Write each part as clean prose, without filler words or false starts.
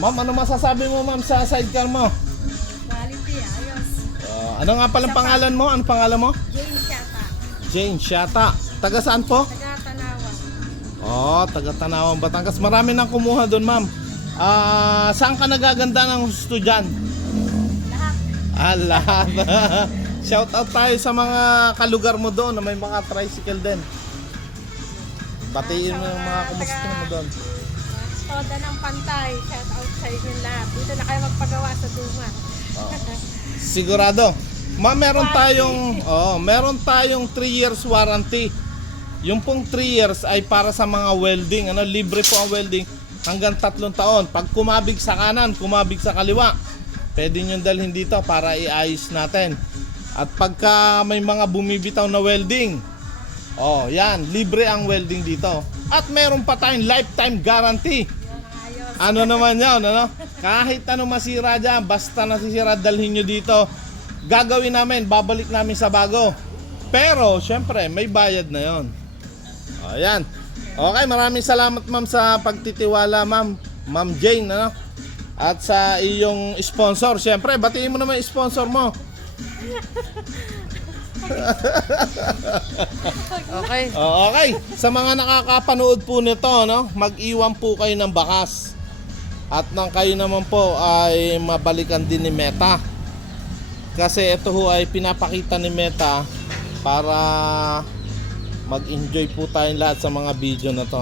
Ma'am, ano masasabi mo ma'am sa sidecar mo? Quality, ayos. Ano nga palang pangalan mo? Ano pangalan mo? Jane Shata. Jane Shata. Taga saan po? Taga Tanawa. Taga Tanawan, Batangas. Marami nang kumuha doon, ma'am. Saan ka nagaganda ng husto dyan? Lahat. Lahat. Shout out tayo sa mga kalugar mo doon na may mga tricycle din. Batiin mo yung mga kumusta mo doon. Toda ng Pantay. Shout out sa inyo lahat. Dito na kayo magpagawa sa Duma. Sigurado. Ma'am, meron tayong 3 years warranty. Yung pong 3 years ay para sa mga welding. Libre po ang welding hanggang 3 taon. Pag kumabig sa kanan, kumabig sa kaliwa, pwede nyo dalhin dito para iayos natin. At pagka may mga bumibitaw na welding, yan, libre ang welding dito. At meron pa tayong lifetime guarantee. Ayos. Ano naman yun, Kahit ano masira dyan, basta nasisira, dalhin nyo dito. Gagawin namin, babalik namin sa bago. Pero, syempre, may bayad na yon. Ayan. Okay, maraming salamat ma'am sa pagtitiwala, ma'am. Ma'am Jane, At sa iyong sponsor, syempre, batiin mo naman yung sponsor mo. Okay. Okay, sa mga nakakapanood po nito, mag-iwan po kayo ng bakas. At nang kayo naman po ay mabalikan din ni Meta. Kasi ito ho ay pinapakita ni Meta para mag-enjoy po tayong lahat sa mga video na to,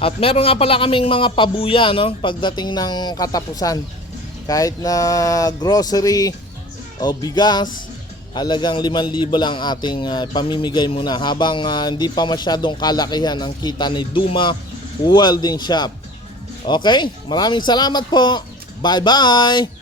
At meron nga pala kaming mga pabuya, pagdating ng katapusan. Kahit na grocery o bigas, halagang 5,000 lang ating pamimigay muna habang hindi pa masyadong kalakihan ang kita ni Duma Welding Shop. Okay, maraming salamat po. Bye bye.